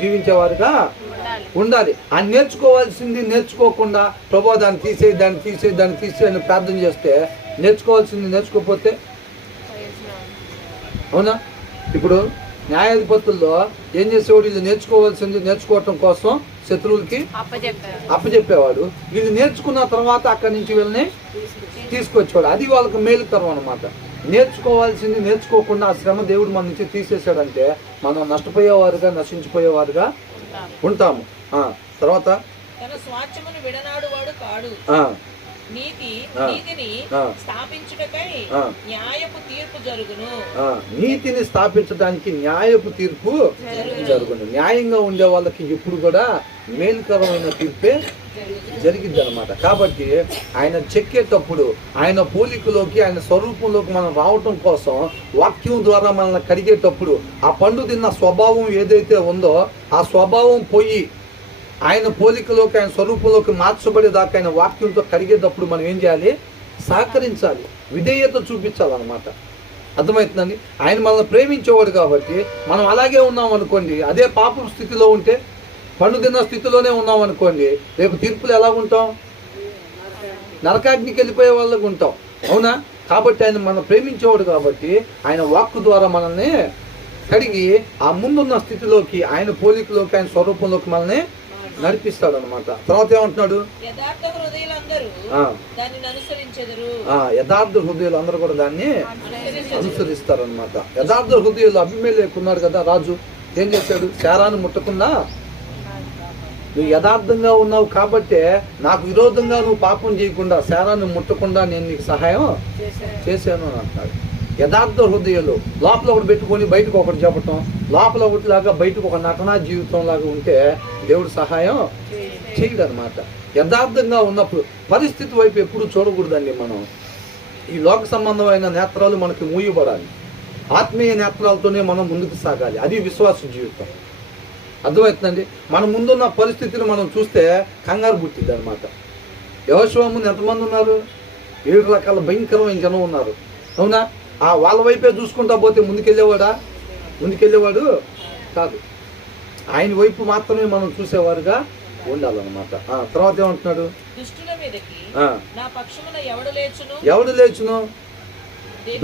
జీవించేవారుగా ఉండాలి. ఆ నేర్చుకోవాల్సింది నేర్చుకోకుండా ప్రభు దాన్ని తీసేయి ప్రార్థన చేస్తే నేర్చుకోవాల్సింది నేర్చుకోకపోతే అవునా? ఇప్పుడు న్యాయాధిపతుల్లో ఏం చేసేవాడు, వీళ్ళు నేర్చుకోవాల్సింది నేర్చుకోవటం కోసం శత్రువులకి అప్పచెప్పేవాడు. వీళ్ళు నేర్చుకున్న తర్వాత అక్కడి నుంచి వీళ్ళని తీసుకొచ్చేవాడు. అది వాళ్ళకి మేలుకరం అనమాట. నేర్చుకోవాల్సింది నేర్చుకోకుండా ఆ శ్రమ దేవుడు మన నుంచి తీసేసాడంటే మనం నష్టపోయేవారుగా నశించిపోయేవారుగా ఉంటాము. తర్వాత నీతిని స్థాపించడానికి న్యాయపు తీర్పు జరుగును. న్యాయంగా ఉండే వాళ్ళకి ఎప్పుడు కూడా మేలుకరమైన తీర్పే జరిగిద్ది అనమాట. కాబట్టి ఆయన చెక్కేటప్పుడు ఆయన పోలికలోకి ఆయన స్వరూపంలోకి మనం రావటం కోసం వాక్యం ద్వారా మనల్ని కడిగేటప్పుడు ఆ పండు తిన్న స్వభావం ఏదైతే ఉందో ఆ స్వభావం పోయి ఆయన పోలికలోకి ఆయన స్వరూపంలోకి మార్చబడేదాకా ఆయన వాక్యంతో కడిగేటప్పుడు మనం ఏం చేయాలి? సహకరించాలి, విధేయత చూపించాలన్నమాట. అర్థమవుతుందండి? ఆయన మనల్ని ప్రేమించేవాడు కాబట్టి మనం అలాగే ఉన్నాం అనుకోండి. అదే పాపం స్థితిలో ఉంటే పండు తిన్న స్థితిలోనే ఉన్నాం అనుకోండి, రేపు తీర్పులు ఎలా ఉంటాం? నరకాగ్నికి వెళ్ళిపోయే వాళ్ళకు ఉంటాం. అవునా? కాబట్టి ఆయన మనం ప్రేమించేవాడు కాబట్టి ఆయన వాక్కు ద్వారా మనల్ని కడిగి ఆ ముందున్న స్థితిలోకి ఆయన పోలికలోకి ఆయన స్వరూపంలోకి మనల్ని నడిపిస్తాడు అనమాట. తర్వాత ఏమంటున్నాడు? యథార్థ హృదయులు అందరూ కూడా దాన్ని అనుసరిస్తారు అనమాట. యథార్థ హృదయులు అభిమేలెకు ఉన్నాడు కదా రాజు, ఏం చేశాడు? శారాన్ని ముట్టకుండా నువ్వు యథార్థంగా ఉన్నావు కాబట్టే నాకు విరోధంగా నువ్వు పాపం చేయకుండా శారాన్ని ముట్టకుండా నేను నీకు సహాయం చేశాను అని అంటాడు. యథార్థ హృదయాలు లోపల ఒకటి పెట్టుకొని బయటకు ఒకటి చెప్పటం, లోపల ఒకటిలాగా బయటకు ఒక నటనా జీవితం లాగా ఉంటే దేవుడు సహాయం చేయడు అనమాట. యథార్థంగా ఉన్నప్పుడు పరిస్థితి వైపు ఎప్పుడు చూడకూడదండి. మనం ఈ లోక సంబంధమైన నేత్రాలు మనకి మూయబడాలి. ఆత్మీయ నేత్రాలతోనే మనం ముందుకు సాగాలి. అది విశ్వాస జీవితం. అర్థమవుతుందండి? మన ముందున్న పరిస్థితిని మనం చూస్తే కంగారు పుట్టింది అనమాట. యెహోషువ ముందు ఎంతమంది ఉన్నారు? 7 రకాల భయంకరమైన జనం ఉన్నారు. అవునా? వాళ్ళ వైపే చూసుకుంటా పోతే ముందుకెళ్ళేవాడు కాదు. ఆయన వైపు మాత్రమే మనం చూసేవారుగా ఉండాలన్నమాట. తర్వాత ఏమంటున్నాడు? ఎవడు లేచును?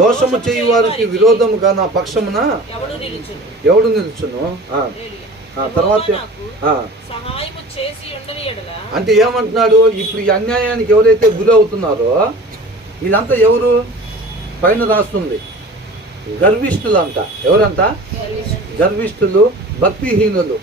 దోషము చేయు వారికి విరోధముగా నా పక్షమున ఎవడు నిలుచును? తర్వాత అంటే ఏమంటున్నాడు? ఇప్పుడు ఈ అన్యాయానికి ఎవరైతే గురి అవుతున్నారో వీళ్ళంతా ఎవరు? పైన రాస్తుంది గర్విష్ఠులు అంట. ఎవరంట? గర్విష్ఠులు, భక్తిహీనులు.